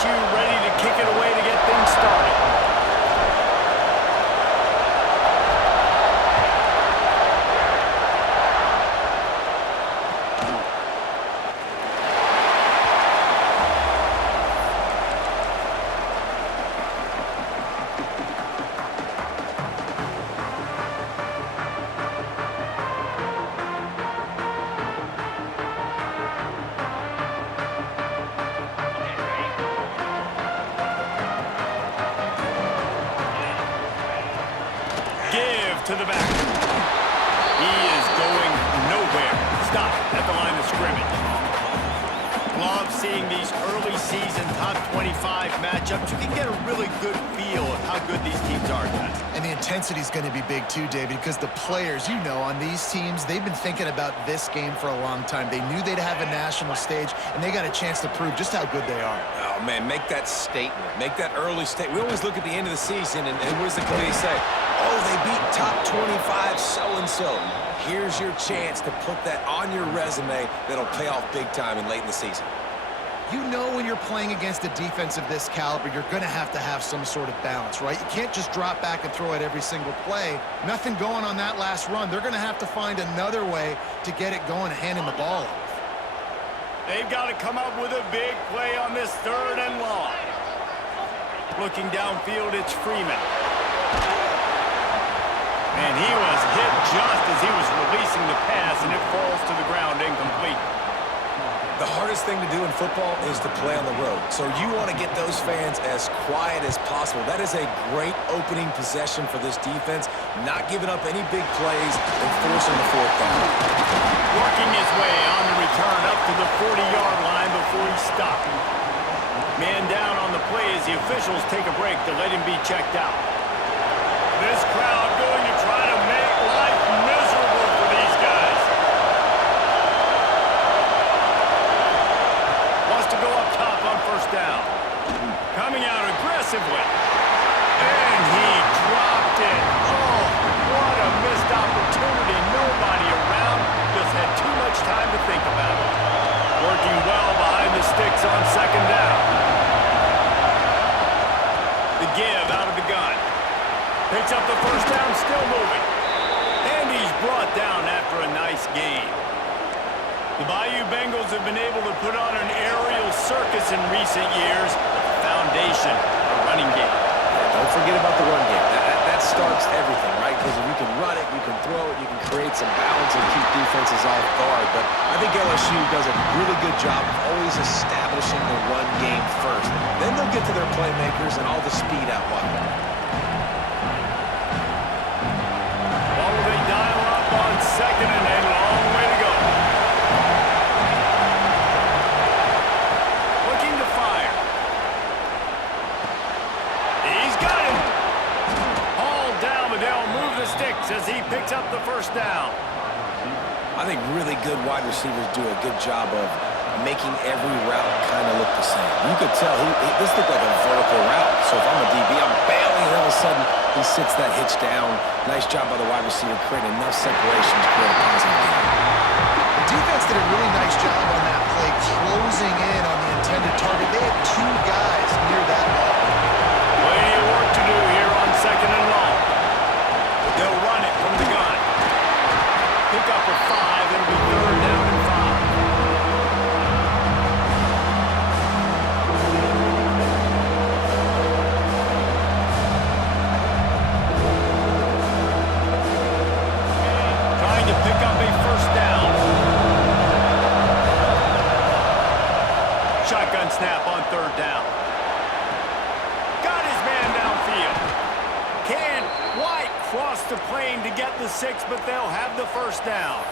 LSU ready to kick it away to get things started. To the back. He is going nowhere. Stop at the line of scrimmage. Love seeing these early season top 25 matchups. You can get a really good feel of how good these teams are, guys. And the intensity is going to be big too, David, because the players, you know, on these teams, they've been thinking about this game for a long time. They knew they'd have a national stage, and they got a chance to prove just how good they are. Oh, man, make that statement. Make that early statement. We always look at the end of the season, and what does the committee say? Oh, they beat top 25 so-and-so. Here's your chance to put that on your resume that'll pay off big time and late in the season. You know when you're playing against a defense of this caliber, you're going to have some sort of balance, right? You can't just drop back and throw it every single play. Nothing going on that last run. They're going to have to find another way to get it going, handing the ball off. They've got to come up with a big play on this 3rd and long. Looking downfield, it's Freeman. And he was hit just as he was releasing the pass, and it falls to the ground incomplete. The hardest thing to do in football is to play on the road. So you want to get those fans as quiet as possible. That is a great opening possession for this defense, not giving up any big plays and forcing the 4th down. Working his way on the return up to the 40-yard line before he stopped. Man down on the play as the officials take a break to let him be checked out. This crowd going to try to make life miserable for these guys. Wants to go up top on 1st down. Coming out aggressively. And he dropped it. Oh, what a missed opportunity. Nobody around. Just had too much time to think about it. Working well behind the sticks on 2nd down. The give out of the gun. Picks up the 1st down, still moving. And he's brought down after a nice gain. The Bayou Bengals have been able to put on an aerial circus in recent years, but the foundation, a running game. Don't forget about the run game. That starts everything, right? Because if you can run it, you can throw it, you can create some balance and keep defenses off guard. But I think LSU does a really good job of always establishing the run game first. Then they'll get to their playmakers and all the speed out wide. Dial up on 2nd and a long way to go. Looking to fire. He's got him. Hauled down, but they'll move the sticks as he picks up the 1st down. I think really good wide receivers do a good job of making every route kind of look the same. You could tell this looked like a vertical route. So if I'm a DB, I'm bailing, and all of a sudden he sits that hitch down. Nice job by the wide receiver, creating enough separation to create a positive game. The defense did a really nice job on that play, closing in on the intended target. They had 2 guys near that ball. Plenty of work to do here on 2nd and long. They'll run it from the gun. Pick up a 5, it'll be 3rd down and 5. Pick up a 1st down. Shotgun snap on 3rd down. Got his man downfield. Can White cross the plane to get the 6, but they'll have the 1st down.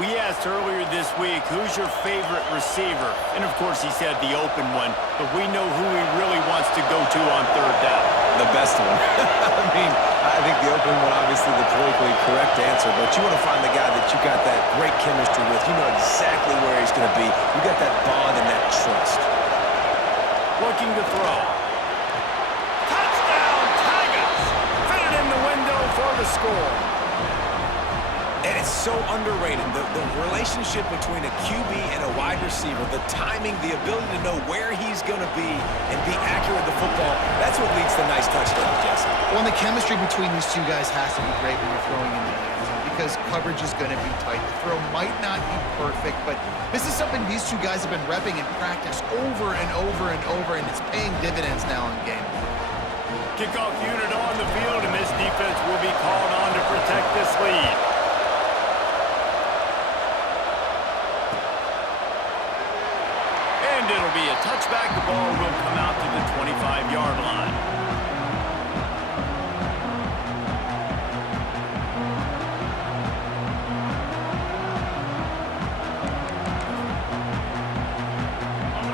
We asked earlier this week, who's your favorite receiver? And of course he said the open one, but we know who he really wants to go to on 3rd down. The best one. I mean, I think the open one, obviously the politically correct answer, but you want to find the guy that you got that great chemistry with. You know exactly where he's going to be. You got that bond and that trust. Looking to throw. Touchdown, Tigers! Fit it in the window for the score. And it's so underrated. The relationship between a QB and a wide receiver, the timing, the ability to know where he's going to be and be accurate with the football, that's what leads to nice touchdowns, Jesse. Well, and the chemistry between these two guys has to be great when you're throwing into the end zone because coverage is going to be tight. The throw might not be perfect, but this is something these two guys have been repping in practice over and over and over, and it's paying dividends now in game. Kickoff unit on the field, and this defense will be called on to protect this lead. And it'll be a touchback. The ball will come out to the 25-yard line.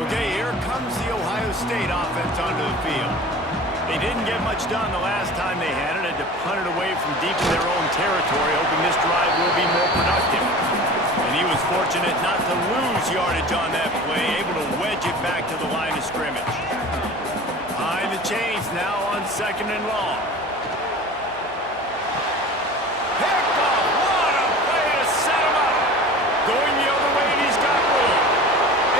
Okay, here comes the Ohio State offense onto the field. They didn't get much done the last time they had it. Had to punt it away from deep in their own territory, hoping this drive will be more productive. And he was fortunate not to lose yardage on that play, able to wedge it back to the line of scrimmage. Behind the chains now on 2nd and long. Picked off. What a play to set him up. Going the other way, and he's got room.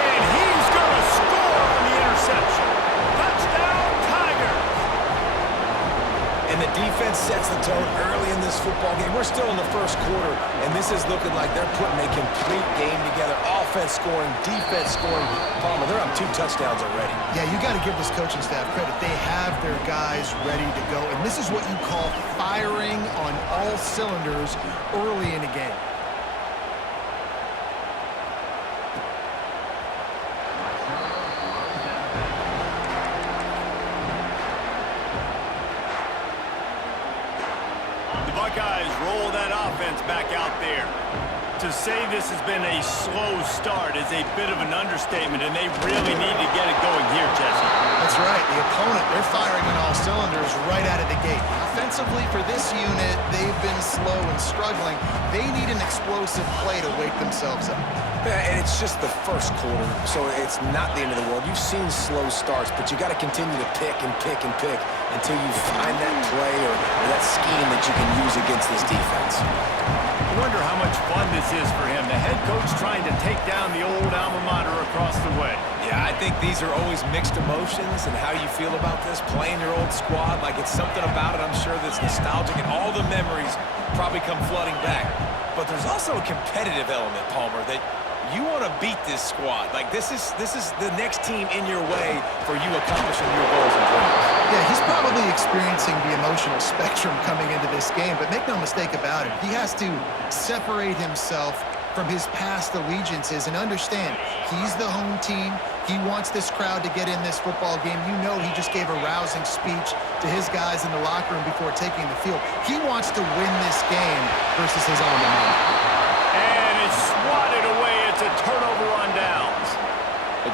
And he's going to score on the interception. Touchdown, Tigers. And the defense sets the tone early in this football game. We're still in the first quarter, and this is looking like they're putting a complete game together. Offense scoring, defense scoring. Palmer, they're up 2 touchdowns already. Yeah, you got to give this coaching staff credit. They have their guys ready to go, and this is what you call firing on all cylinders early in a game. Buckeyes roll that offense back out there. To say this has been a slow start is a bit of an understatement, and they really need to get it going here, Jesse. That's right. The opponent, they're firing on all cylinders right out of the gate. Offensively, for this unit, they've been slow and struggling. They need an explosive play to wake themselves up. Yeah, and it's just the first quarter, so it's not the end of the world. You've seen slow starts, but you got to continue to pick and pick and pick until you find that play or that scheme that you can use against this defense. I wonder how much fun this is for him. The head coach trying to take down the old alma mater across the way. Yeah, I think these are always mixed emotions and how you feel about this, playing your old squad. Like, it's something about it, I'm sure, that's nostalgic, and all the memories probably come flooding back. But there's also a competitive element, Palmer, that you want to beat this squad. Like, this is the next team in your way for you accomplishing your goals and dreams. Yeah, he's probably experiencing the emotional spectrum coming into this game, but make no mistake about it, he has to separate himself from his past allegiances and understand he's the home team. He wants this crowd to get in this football game. You know he just gave a rousing speech to his guys in the locker room before taking the field. He wants to win this game versus his alma mater. And it's swatted away. It's a turnover on downs.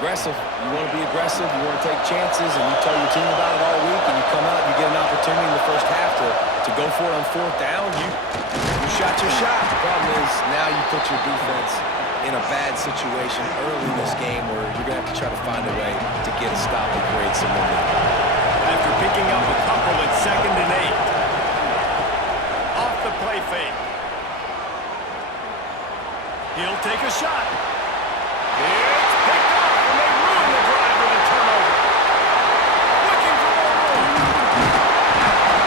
Aggressive. You want to be aggressive. You want to take chances, and you tell your team about it all week, and you come out and you get an opportunity in the first half to go for it on 4th down. You shot your shot. The problem is now you put your defense in a bad situation early in this game where you're going to have to try to find a way to get a stop and create some momentum. After picking up a couple at 2nd and 8. Off the play fake. He'll take a shot. It's picked off, and they ruin the drive with a turnover. Looking for more room.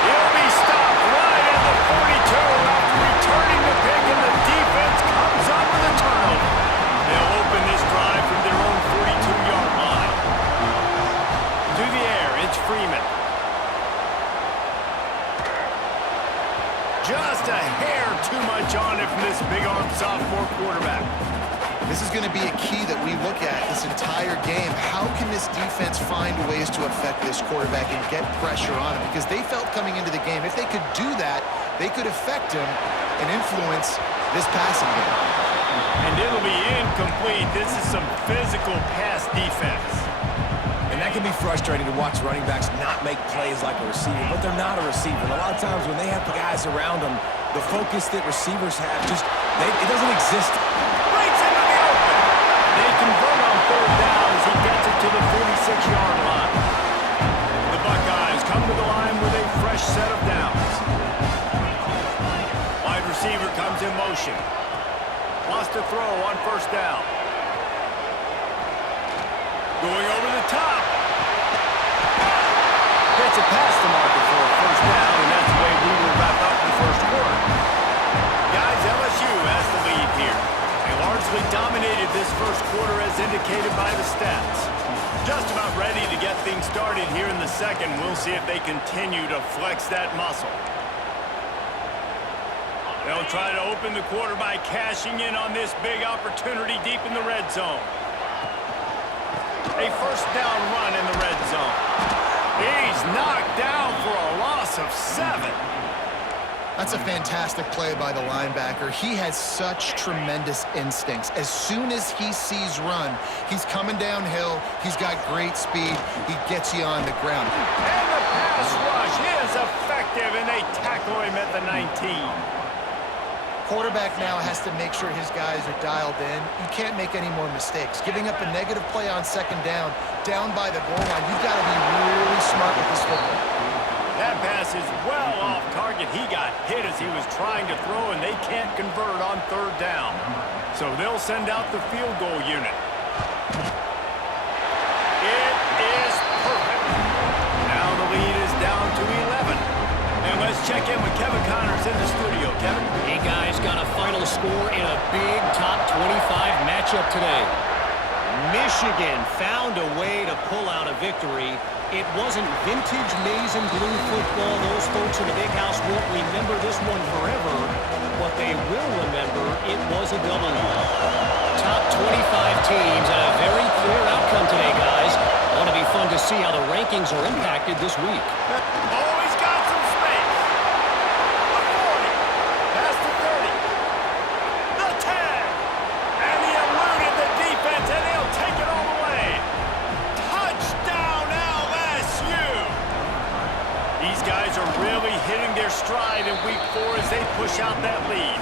He'll be stopped right at the 42 after returning the pick, and the defense comes up with a turnover. They'll open this drive from their own 42-yard line. To the air, it's Freeman. Just a hair too much on it from this big-armed sophomore quarterback. This is going to be a key that we look at this entire game. How can this defense find ways to affect this quarterback and get pressure on him? Because they felt coming into the game, if they could do that, they could affect him and influence this passing game. And it'll be incomplete. This is some physical pass defense. And that can be frustrating to watch running backs not make plays like a receiver, but they're not a receiver. And a lot of times when they have the guys around them, the focus that receivers have it doesn't exist. Breaks into the open. They convert on 3rd down as he gets it to the 46-yard line. The Buckeyes come to the line with a fresh set of downs. Wide receiver comes in motion. Wants to throw on 1st down. gets it past the marker for a first down, and that's the way we will wrap up the first quarter. Guys, LSU has the lead here. They largely dominated this first quarter as indicated by the stats. Just about ready to get things started here in the second. We'll see if they continue to flex that muscle. They'll try to open the quarter by cashing in on this big opportunity deep in the red zone. A first down run in the red zone. He's knocked down for a loss of 7. That's a fantastic play by the linebacker. He has such tremendous instincts. As soon as he sees run, he's coming downhill. He's got great speed. He gets you on the ground. And the pass rush is effective, and they tackle him at the 19. Quarterback now has to make sure his guys are dialed in. You can't make any more mistakes. Giving up a negative play on second down by the goal line, you've got to be really smart with this football. That pass is well off target. He got hit as he was trying to throw, and they can't convert on third down. So they'll send out the field goal unit. It is perfect. Now the lead is down to 11. And let's check in with Kevin Connors in the studio. Kevin? Hey, guys, got a final score in a big top 25 matchup today. Michigan found a way to pull out a victory. It wasn't vintage maize and blue football. Those folks in the big house won't remember this one forever, but they will remember it was a W. Top 25 teams and a very clear outcome today, guys. Ought to be fun to see how the rankings are impacted this week. Oh, he's got some space. The 40. Past the 30. The 10. And he eluded the defense, and he'll take it all the way. Touchdown, LSU. These guys are really hitting their stride in week 4 as they push out that lead.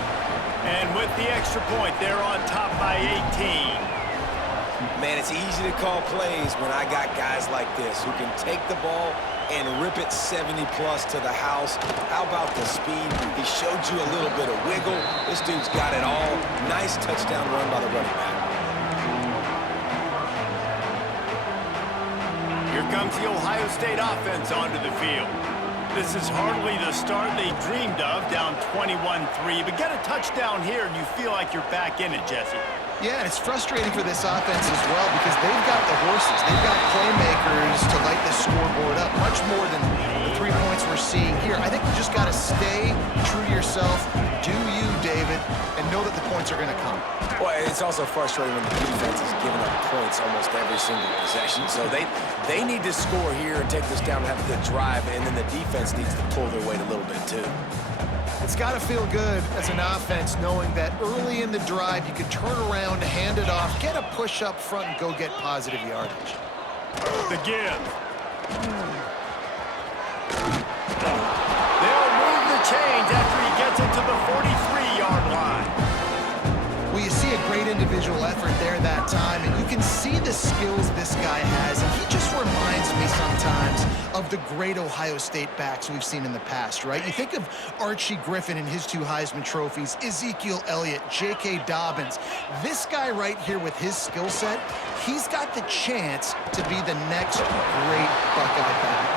And with the extra point, they're on top by 18. Man, it's easy to call plays when I got guys like this who can take the ball and rip it 70-plus to the house. How about the speed? He showed you a little bit of wiggle. This dude's got it all. Nice touchdown run by the running back. Here comes the Ohio State offense onto the field. This is hardly the start they dreamed of, down 21-3. But get a touchdown here, and you feel like you're back in it, Jesse. Yeah, and it's frustrating for this offense as well because they've got the horses. They've got playmakers to light this scoreboard up, much more than the 3 points we're seeing here. I think you just got to stay true to yourself, do you, David, and know that the points are going to come. Well, it's also frustrating when the defense is giving up points almost every single possession. So they need to score here and take this down and have a good drive, and then the defense needs to pull their weight a little bit too. It's got to feel good as an offense knowing that early in the drive you can turn around, hand it off, get a push up front, and go get positive yardage. The give. They'll move the chains after he gets it to the 43-yard line. Well, you see a great individual effort there that time, and you can see the skills this guy has, and he just reminds me sometimes of the great Ohio State backs we've seen in the past, right? You think of Archie Griffin and his 2 Heisman trophies, Ezekiel Elliott, J.K. Dobbins. This guy right here with his skill set, he's got the chance to be the next great Buckeye back.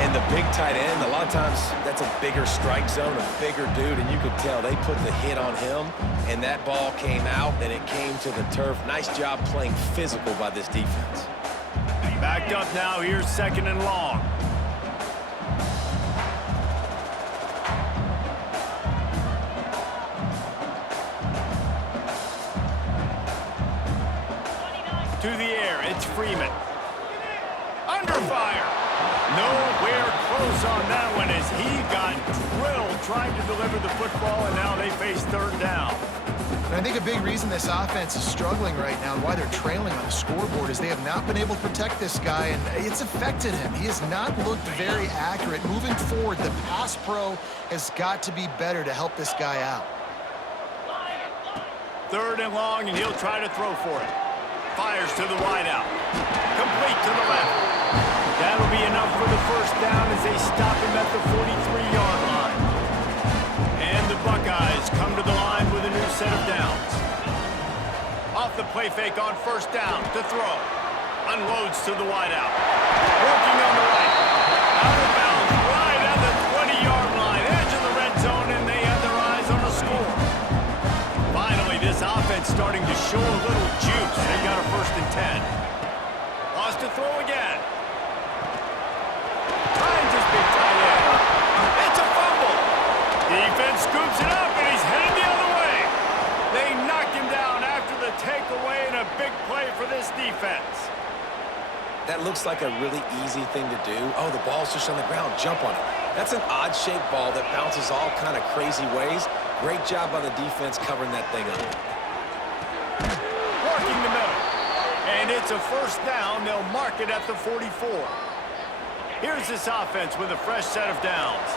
And the big tight end, a lot of times that's a bigger strike zone, a bigger dude, and you could tell they put the hit on him, and that ball came out, and it came to the turf. Nice job playing physical by this defense. Backed up now, here's 2nd and long. To the air, it's Freeman. Under fire. Nowhere close on that one as he got drilled trying to deliver the football, and now they face 3rd down. And I think a big reason this offense is struggling right now and why they're trailing on the scoreboard is they have not been able to protect this guy, and it's affected him. He has not looked very accurate. Moving forward, the pass pro has got to be better to help this guy out. 3rd and long, and he'll try to throw for it. Fires to the wideout. Complete to the left. That'll be enough for the first down as they stop him at the 43-yard line. And the Buckeyes come to the line with a new set of downs. Off the play fake on 1st down to throw. Unloads to the wideout. Working on the right. defense starting to show a little juice. They got a 1st and 10. Wants to throw again. Finds his big tight end. It's a fumble. Defense scoops it up, and he's headed the other way. They knocked him down after the takeaway, and a big play for this defense. That looks like a really easy thing to do. Oh, the ball's just on the ground. Jump on it. That's an odd-shaped ball that bounces all kind of crazy ways. Great job by the defense covering that thing up. Working the middle. And it's a 1st down. They'll mark it at the 44. Here's this offense with a fresh set of downs.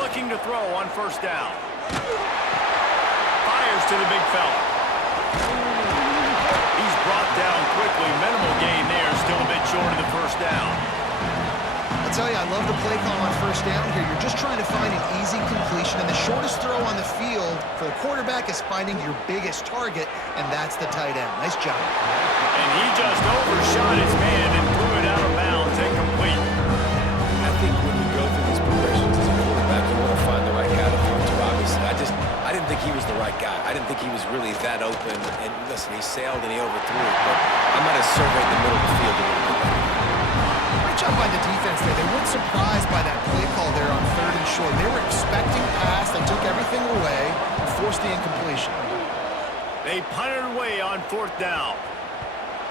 Looking to throw on 1st down. Fires to the big fella. He's brought down quickly. Minimal gain there. Still a bit short of the 1st down. I'll tell you, I love the play call on 1st down here. You're just trying to find an easy completion, and the shortest throw on the field for the quarterback is finding your biggest target, and that's the tight end. Nice job. And he just overshot his man and threw it out of bounds, incomplete. I think when you go through these progressions as a quarterback, you want to find the right guy to throw to, obviously. I didn't think he was the right guy. I didn't think he was really that open. And listen, he sailed and he overthrew it, but I might have surveyed the middle of the field a little bit better. Great job by the defense there. They weren't surprised by that play call there on 3rd and short. They were expecting pass. They took everything away and forced the incompletion. They punted away on 4th down.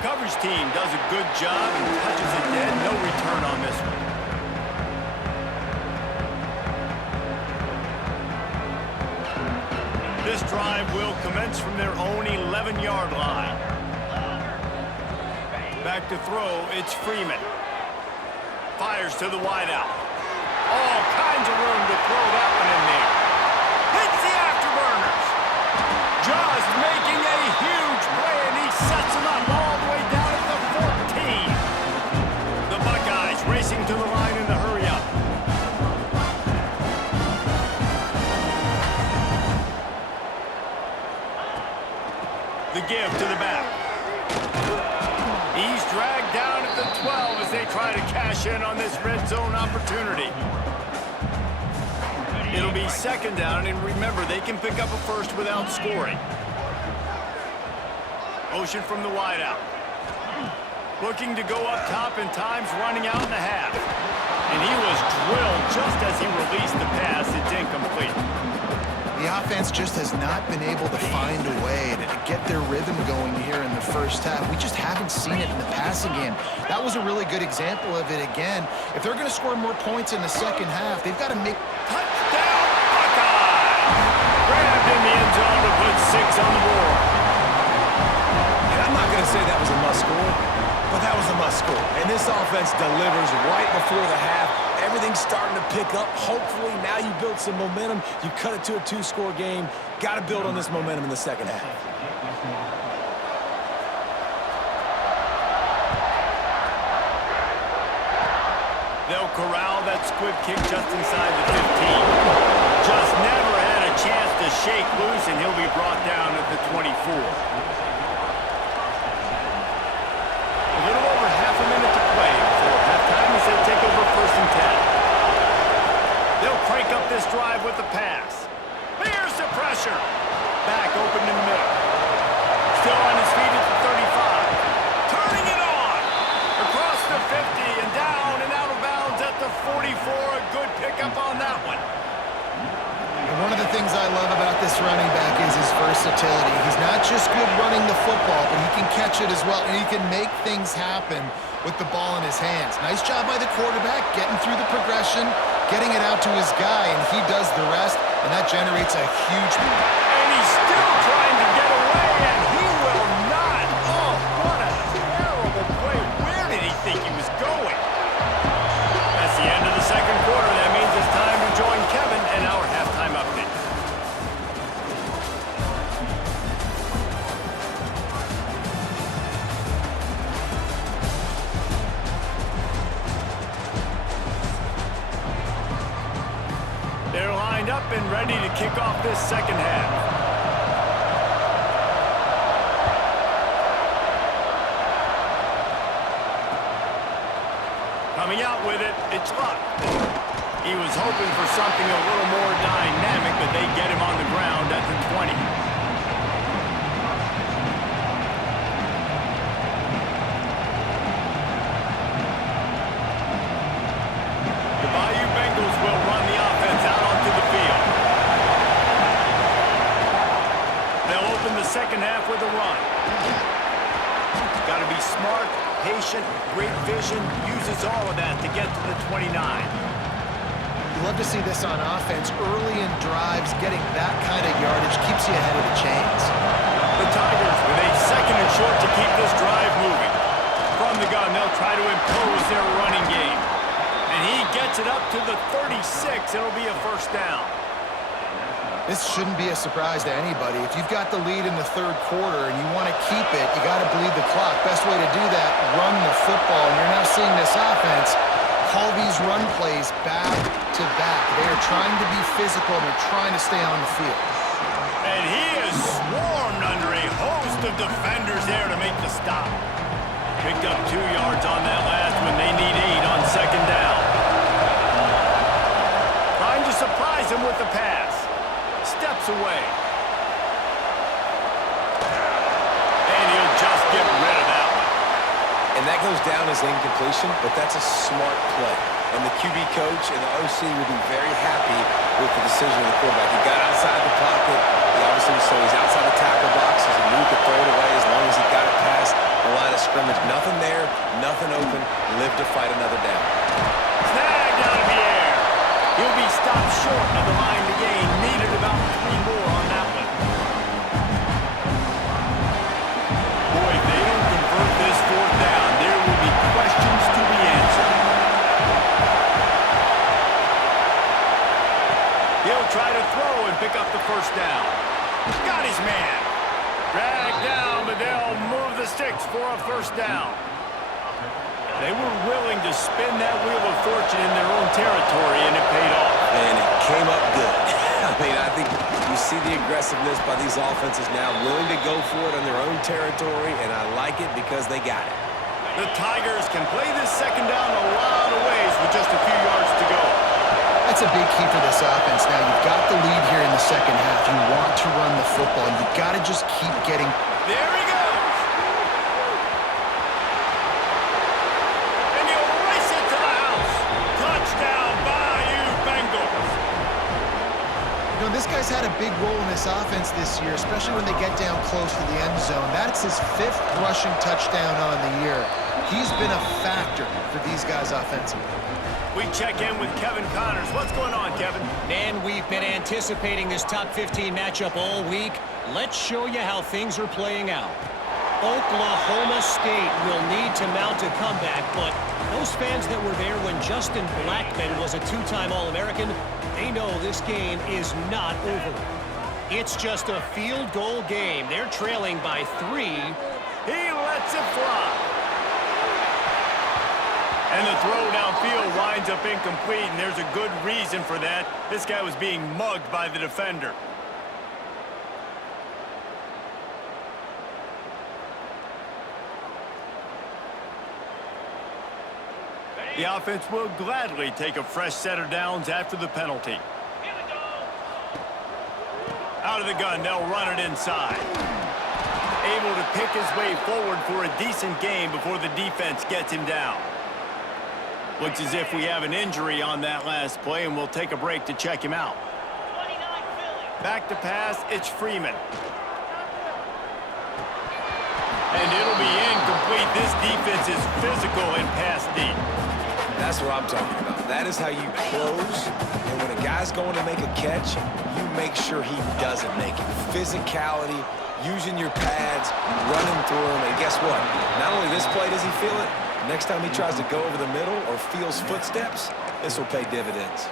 Coverage team does a good job and touches it dead. No return on this one. This drive will commence from their own 11-yard line. Back to throw, it's Freeman. Fires to the wideout. All kinds of room to throw that one in there. Hits the afterburners. Just making a huge play, and he sets him up all the way down at the 14. The Buckeyes racing to the line in the hurry-up. The give to the back. He's dragged down at the 12 as they try to cash in on this red zone opportunity. It'll be 2nd down, and remember, they can pick up a 1st without scoring. Motion from the wideout. Looking to go up top, and time's running out in the half. And he was drilled just as he released the pass. It's incomplete. The offense just has not been able to find a way to get their rhythm going here in the 1st half. We just haven't seen it in the passing game. That was a really good example of it again. If they're going to score more points in the 2nd half, they've got to make... Touchdown, Buckeyes! Grabbed in the end zone to put 6 on the board. And I'm not going to say that was a must-score, but that was a must-score. And this offense delivers right before the half. Everything's starting to pick up. Hopefully, now you build some momentum. You cut it to a 2-score game. Got to build on this momentum in the 2nd half. They'll corral that squib kick just inside the 15. Just never had a chance to shake loose, and he'll be brought down at the 24. A little over half a minute to play before halftime as they take over 1st and 10. They'll crank up this drive with the pass. Here's the pressure. Back open in the middle. Still on his feet at the 35. Turning it on. Across the 50 and down and out of bounds at the 44. A good pickup on that one. And one of the things I love about this running back is his versatility. He's not just good running the football, but he can catch it as well, and he can make things happen with the ball in his hands. Nice job by the quarterback, getting through the progression, getting it out to his guy, and he does the rest, and that generates a huge... And he's still trying to get away, and he will not. Oh, what a terrible play. Where did he think he was going? That's the end of the 2nd quarter. That means it's time to join Kevin and our halftime update. They're lined up and ready to kick off this 2nd half. Coming out with it, it's Luck. He was hoping for something a little more dynamic, but they get him on the ground at the 20. The Bayou Bengals will run the offense out onto the field. They'll open the second half with a run. Got to be smart, patient, great vision, uses all of that to get to the 29. You love to see this on offense. Early in drives, getting that kind of yardage keeps you ahead of the chains. The Tigers with a second and short to keep this drive moving. From the gun, they'll try to impose their running game. And he gets it up to the 36. It'll be a first down. This shouldn't be a surprise to anybody. If you've got the lead in the third quarter and you want to keep it, you got to bleed the clock. Best way to do that, run the football. And you're now seeing this offense call these run plays back to back. They are trying to be physical and they're trying to stay on the field. And he is swarmed under a host of defenders there to make the stop. Picked up 2 yards on that last one. They need 8 on second down. Trying to surprise him with the pass. Steps away. And he'll just get rid of that one. And that goes down as incompletion, but that's a smart play. And the QB coach and the OC will be very happy with the decision of the quarterback. He got outside the pocket. He obviously, so he's outside the tackle box. He knew he could throw it away as long as he got it past the line of scrimmage. Nothing there, nothing open. Live to fight another down. Snagged out of the air. He'll be stopped short of the line to gain. Needed about 3 more on that one. Boy, if they don't convert this fourth down, there will be questions to be answered. He'll try to throw and pick up the first down. Got his man. Dragged down, but they'll move the sticks for a first down. They were willing to spin that wheel of fortune in their own territory, and it paid off. And it came up good. I mean, I think you see the aggressiveness by these offenses now, willing to go for it on their own territory, and I like it because they got it. The Tigers can play this second down a lot of ways with just a few yards to go. That's a big key for this offense. Now, you've got the lead here in the second half. You want to run the football, and you've got to just keep getting... There he goes! And he'll race it to the house. Touchdown, Bayou Bengals. You know, this guy's had a big role in this offense this year, especially when they get down close to the end zone. That's his 5th rushing touchdown on the year. He's been a factor for these guys offensively. We check in with Kevin Connors. What's going on, Kevin? Man, we've been anticipating this top 15 matchup all week. Let's show you how things are playing out. Oklahoma State will need to mount a comeback, but those fans that were there when Justin Blackmon was a 2-time All-American, they know this game is not over. It's just a field goal game. They're trailing by 3. He lets it fly. And the throw downfield winds up incomplete, and there's a good reason for that. This guy was being mugged by the defender. The offense will gladly take a fresh set of downs after the penalty. Out of the gun, they'll run it inside. Able to pick his way forward for a decent game before the defense gets him down. Looks as if we have an injury on that last play, and we'll take a break to check him out. Back to pass, it's Freeman. And it'll be incomplete. This defense is physical and pass deep. That's what I'm talking about. That is how you close. And when a guy's going to make a catch, you make sure he doesn't make it. Physicality, using your pads, running through him. And guess what? Not only this play does he feel it, next time he tries to go over the middle or feels footsteps, this will pay dividends.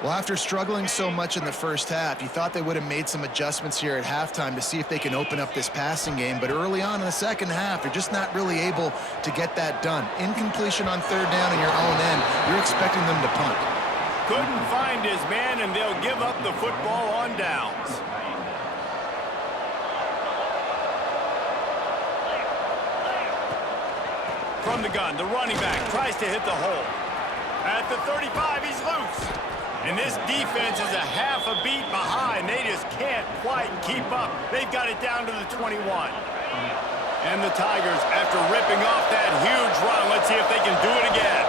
Well, after struggling so much in the first half, you thought they would have made some adjustments here at halftime to see if they can open up this passing game. But early on in the second half, they're just not really able to get that done. Incompletion on third down in your own end, you're expecting them to punt. Couldn't find his man, and they'll give up the football on downs. From the gun, the running back tries to hit the hole. At the 35, he's loose. And this defense is a half a beat behind. They just can't quite keep up. They've got it down to the 21. And the Tigers, after ripping off that huge run, let's see if they can do it again.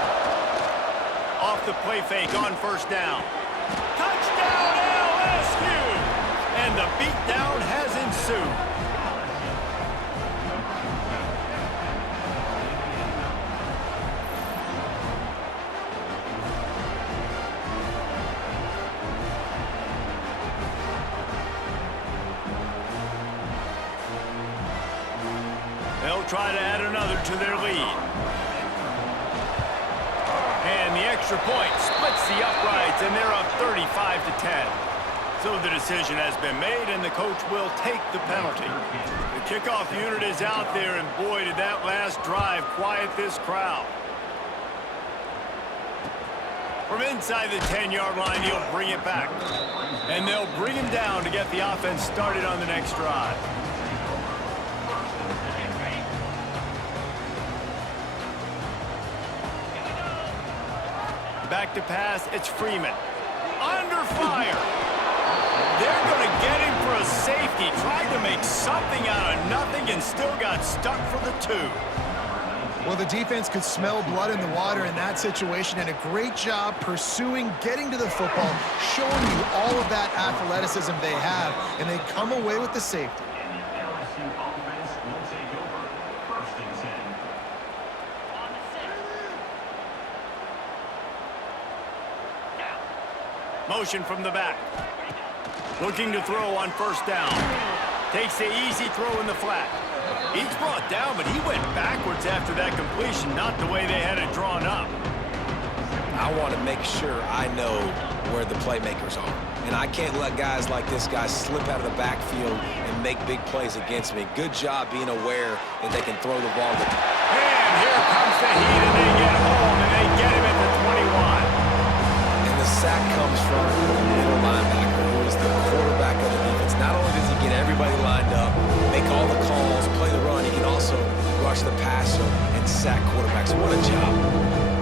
Off the play fake on first down. Touchdown, LSU! And the beatdown has ensued. They'll try to add another to their lead. And the extra point splits the uprights, and they're up 35-10. So the decision has been made, and the coach will take the penalty. The kickoff unit is out there, and boy, did that last drive quiet this crowd. From inside the 10-yard line, he'll bring it back. And they'll bring him down to get the offense started on the next drive. Back to pass, it's Freeman. Under fire. They're going to get him for a safety. Tried to make something out of nothing and still got stuck for the 2. Well, the defense could smell blood in the water in that situation, and a great job pursuing, getting to the football, showing you all of that athleticism they have, and they come away with the safety. Motion from the back. Looking to throw on first down. Takes the easy throw in the flat. He's brought down, but he went backwards after that completion, not the way they had it drawn up. I want to make sure I know where the playmakers are. And I can't let guys like this guy slip out of the backfield and make big plays against me. Good job being aware that they can throw the ball. And here comes the heat, and they get home, and they get him at the 21. The sack comes from the middle linebacker, who is the quarterback of the defense. Not only does he get everybody lined up, make all the calls, play the run, he can also rush the passer and sack quarterbacks. What a job.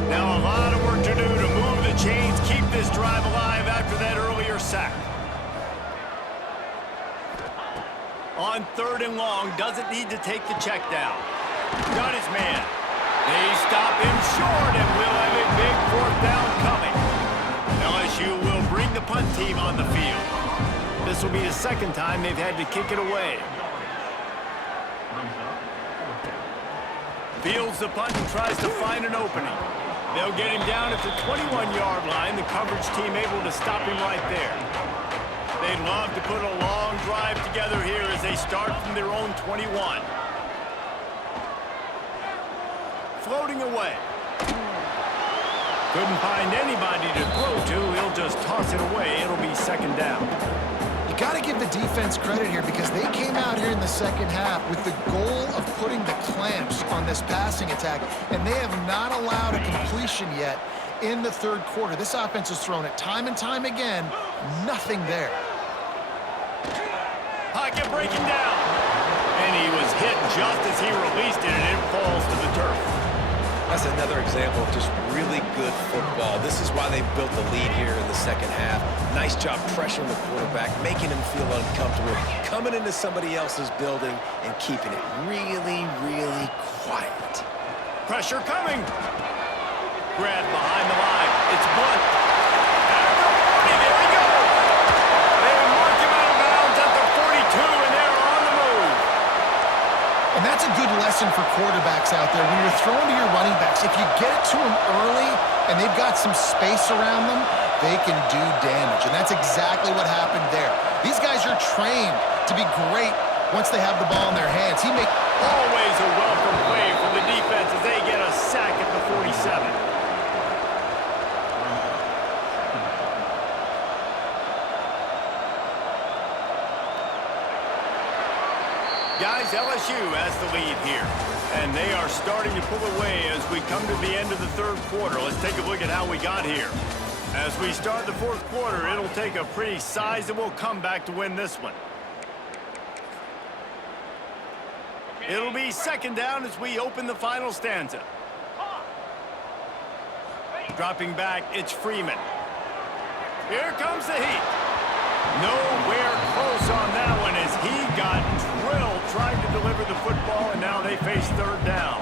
Now a lot of work to do to move the chains, keep this drive alive after that earlier sack. On 3rd and long, doesn't need to take the check down. Got his man. They stop him short, and we'll have a big 4th down coming. LSU will bring the punt team on the field. This will be the second time they've had to kick it away. Fields the punt and tries to find an opening. They'll get him down at the 21-yard line. The coverage team able to stop him right there. They'd love to put a long drive together here as they start from their own 21. Floating away. Couldn't find anybody to throw to. He'll just toss it away. It'll be 2nd down. You got to give the defense credit here because they came out here in the second half with the goal of putting the clamps on this passing attack, and they have not allowed a completion yet in the 3rd quarter. This offense has thrown it time and time again. Nothing there. Pocket breaking down. And he was hit just as he released it, and it falls to the turf. That's another example of just really good football. This is why they built the lead here in the second half. Nice job pressuring the quarterback, making him feel uncomfortable, coming into somebody else's building and keeping it really, really quiet. Pressure coming. Grabbed behind the line. It's Blunt. At the 40, there he goes. They mark him out of bounds at the 42, and they're on the move. And that's a good lesson for quarterbacks out there. When you're throwing to your running backs, if you get it to them early and they've got some space around them, they can do damage. And that's exactly what happened there. These guys are trained to be great once they have the ball in their hands. Always a welcome play for the defense as they get a sack at the 47. Guys, LSU has the lead here, and they are starting to pull away as we come to the end of the 3rd quarter. Let's take a look at how we got here. As we start the 4th quarter, it'll take a pretty sizable comeback to win this one. It'll be 2nd down as we open the final stanza. Dropping back, it's Freeman. Here comes the heat. Nowhere close on that one as he got drilled trying to deliver the football, and now they face third down.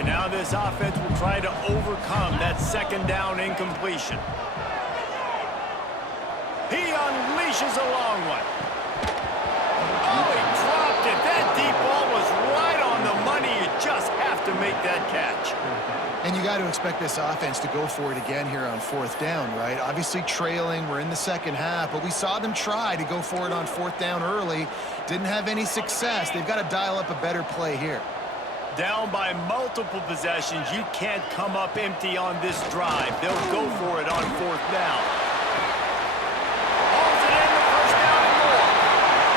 And now this offense will try to overcome that second down incompletion. He unleashes a long one. Oh, he dropped it. That deep ball was right on the money. You just have to make that catch. And you got to expect this offense to go for it again here on fourth down, right? Obviously trailing, we're in the second half, but we saw them try to go for it on fourth down early. Didn't have any success. They've got to dial up a better play here. Down by multiple possessions, you can't come up empty on this drive. They'll go for it on fourth down. Hauls it in, the first down and more.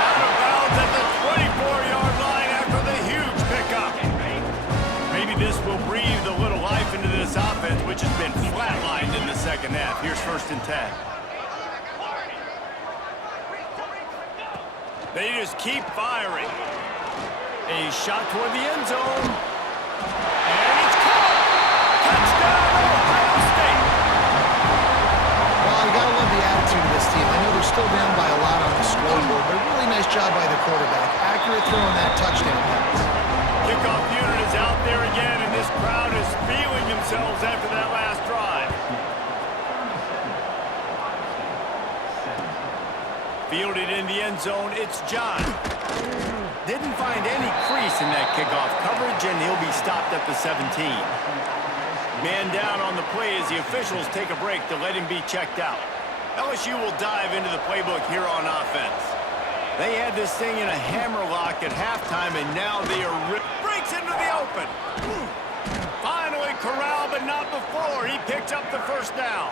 Out of bounds at the 24-yard line after the huge pickup. Maybe this will breathe a little life into this offense, which has been flatlined in the second half. Here's 1st and 10. They just keep firing. A shot toward the end zone. And it's caught! Touchdown, Ohio State! Well, you got to love the attitude of this team. I know they're still down by a lot on the scoreboard, but a really nice job by the quarterback. Accurate throw on that touchdown pass. Kickoff unit is out there again, and this crowd is feeling themselves after that last drive. Fielded in the end zone, it's John. Didn't find any crease in that kickoff coverage, and he'll be stopped at the 17. Man down on the play as the officials take a break to let him be checked out. LSU will dive into the playbook here on offense. They had this thing in a hammerlock at halftime, and now they are breaks into the open. Finally corralled, but not before. He picks up the first down.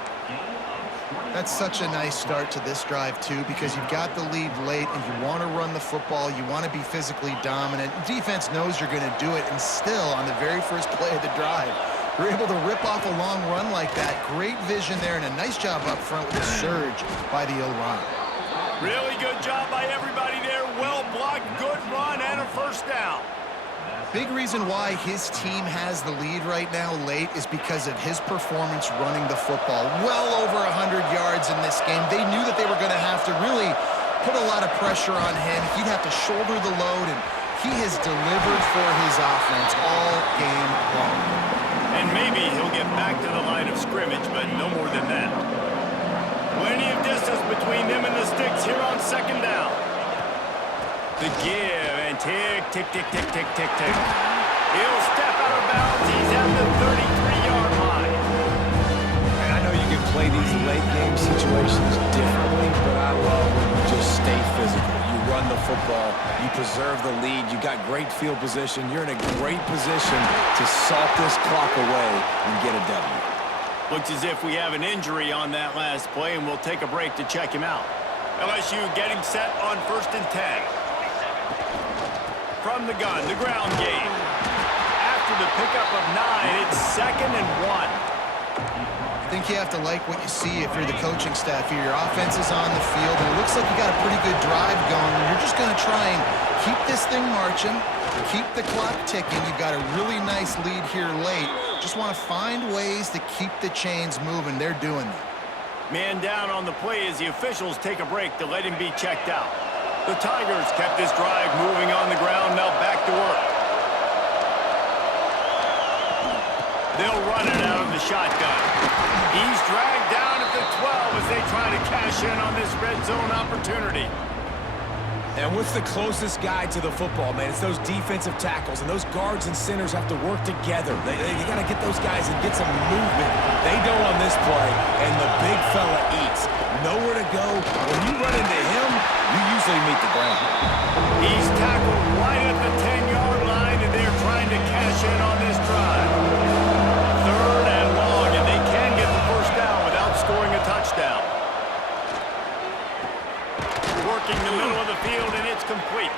That's such a nice start to this drive, too, because you've got the lead late and you want to run the football. You want to be physically dominant. Defense knows you're going to do it, and still, on the very first play of the drive, you're able to rip off a long run like that. Great vision there, and a nice job up front with a surge by the O-line. Really good job by everybody there. Well blocked, good run, and a first down. Big reason why his team has the lead right now late is because of his performance running the football. Well over 100 yards in this game. They knew that they were going to have to really put a lot of pressure on him. He'd have to shoulder the load, and he has delivered for his offense all game long. And maybe he'll get back to the line of scrimmage, but no more than that. Plenty of distance between them and the sticks here on second down. The give, and tick, tick, tick, tick, tick, tick, tick. He'll step out of bounds. He's at the 33-yard line. And I know you can play these late game situations differently, but I love when you just stay physical. You run the football, you preserve the lead, you got great field position. You're in a great position to salt this clock away and get a W. Looks as if we have an injury on that last play, and we'll take a break to check him out. LSU getting set on 1st and 10. From the gun, the ground game. After the pickup of 9, it's 2nd and 1. I think you have to like what you see if you're the coaching staff here. Your offense is on the field, and it looks like you got a pretty good drive going. You're just going to try and keep this thing marching, keep the clock ticking. You've got a really nice lead here late. Just want to find ways to keep the chains moving. They're doing that. Man down on the play as the officials take a break to let him be checked out. The Tigers kept this drive moving on the ground, now back to work. They'll run it out of the shotgun. He's dragged down at the 12 as they try to cash in on this red zone opportunity. And what's the closest guy to the football, man? It's those defensive tackles, and those guards and centers have to work together. You got to get those guys and get some movement. They don't on this play, and the big fella eats. Nowhere to go. When you run into him, you usually meet the ground. He's tackled right at the 10-yard line, and they're trying to cash in on this drive. 3rd and long, and they can get the first down without scoring a touchdown. Working the middle of the field, and it's complete.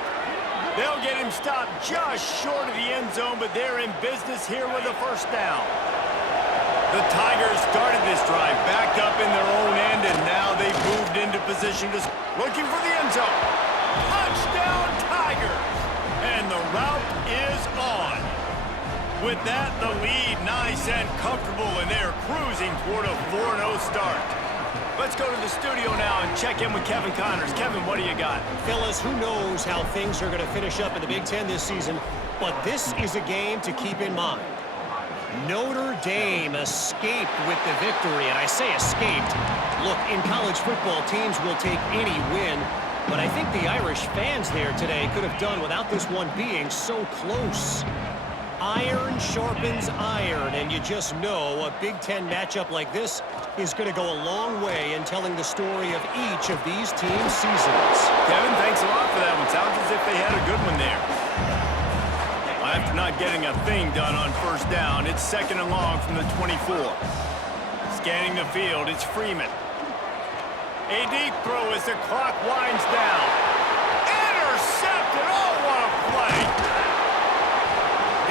They'll get him stopped just short of the end zone, but they're in business here with a first down. The Tigers started this drive backed up in their own end, and now they've moved into position to looking for the end zone. Touchdown, Tigers! And the route is on. With that, the lead nice and comfortable, and they're cruising toward a 4-0 start. Let's go to the studio now and check in with Kevin Connors. Kevin, what do you got? Fellas, who knows how things are going to finish up in the Big Ten this season, but this is a game to keep in mind. Notre Dame escaped with the victory, and I say escaped. Look, in college football, teams will take any win, but I think the Irish fans there today could have done without this one being so close. Iron sharpens iron, and you just know a Big Ten matchup like this is going to go a long way in telling the story of each of these teams' seasons. Kevin, thanks a lot for that one. Sounds as if they had a good one there. After not getting a thing done on first down, it's 2nd and long from the 24. Scanning the field, it's Freeman. A deep throw as the clock winds down. Intercepted! Oh, what a play!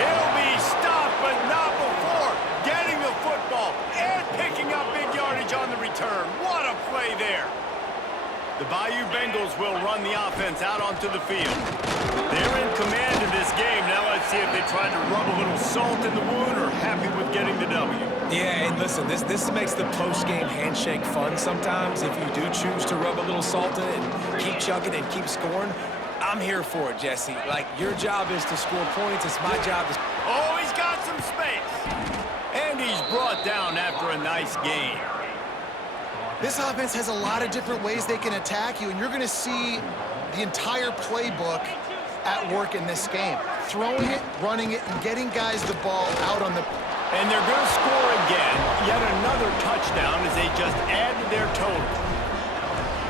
He'll be stopped, but not before getting the football and picking up big yardage on the return. What a play there! The Bayou Bengals will run the offense out onto the field. They're in command of this game. Now let's see if they try to rub a little salt in the wound or happy with getting the W. Yeah, and listen, this makes the post-game handshake fun sometimes. If you do choose to rub a little salt in it and keep chugging and keep scoring, I'm here for it, Jesse. Like, your job is to score points. It's my job to... Oh, he's got some space. And he's brought down after a nice game. This offense has a lot of different ways they can attack you, and you're going to see the entire playbook at work in this game. Throwing it, running it, and getting guys the ball out on the... And they're going to score again. Yet another touchdown as they just add to their total.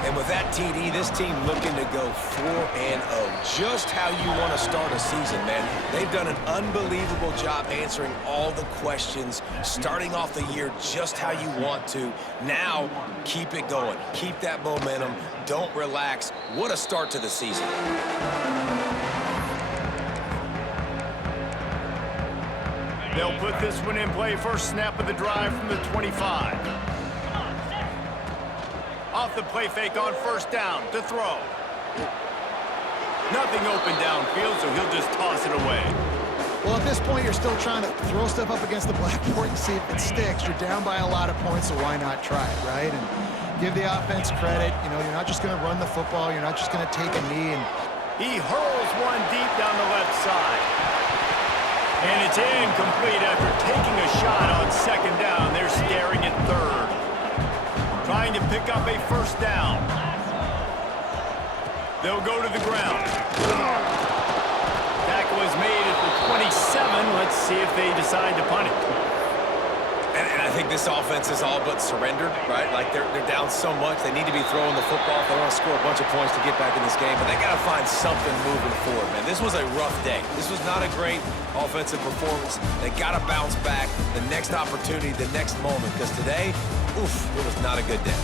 And with that TD, this team looking to go 4-0. Just how you want to start a season, man. They've done an unbelievable job answering all the questions, starting off the year just how you want to. Now, keep it going. Keep that momentum. Don't relax. What a start to the season. They'll put this one in play. First snap of the drive from the 25. Off the play fake on first down to throw. Nothing open downfield, so he'll just toss it away. Well, at this point, you're still trying to throw stuff up against the blackboard and see if it sticks. You're down by a lot of points, so why not try it, right? And give the offense credit. You know, you're not just going to run the football. You're not just going to take a knee. And he hurls one deep down the left side. And it's incomplete after taking a shot on second down. They're staring at third. Trying to pick up a first down. They'll go to the ground. Tackle is made at the 27. Let's see if they decide to punt it. And I think this offense is all but surrendered, right? Like, they're down so much, they need to be throwing the football if they want to score a bunch of points to get back in this game. But they got to find something moving forward, man. This was a rough day. This was not a great offensive performance. They got to bounce back the next opportunity, the next moment, because today, oof, it was not a good day.